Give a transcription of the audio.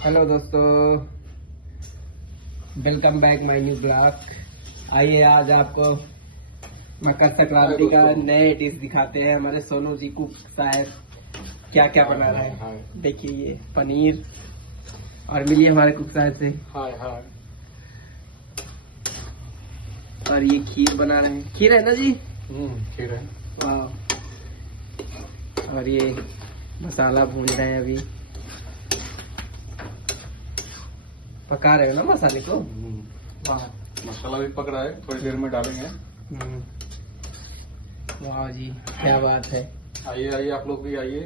Hello दोस्तों, welcome back my new blog. आइए आज आपको मकर संक्रांति का नए डिश दिखाते हैं। हमारे सोनू जी कुक साहब क्या क्या बना रहे हैं। देखिए ये पनीर, और मिलिए हमारे कुक साहब से। हाय हाय। और ये खीर बना रहे हैं। खीर है ना जी? खीर है। वाह। और ये मसाला भून रहे हैं, अभी पका रहे हो ना मसाले को। वाह, मसाला भी पक रहा है, थोड़ी देर में डालेंगे। वाह जी, क्या बात है। आइए आइए, आप लोग भी आइए।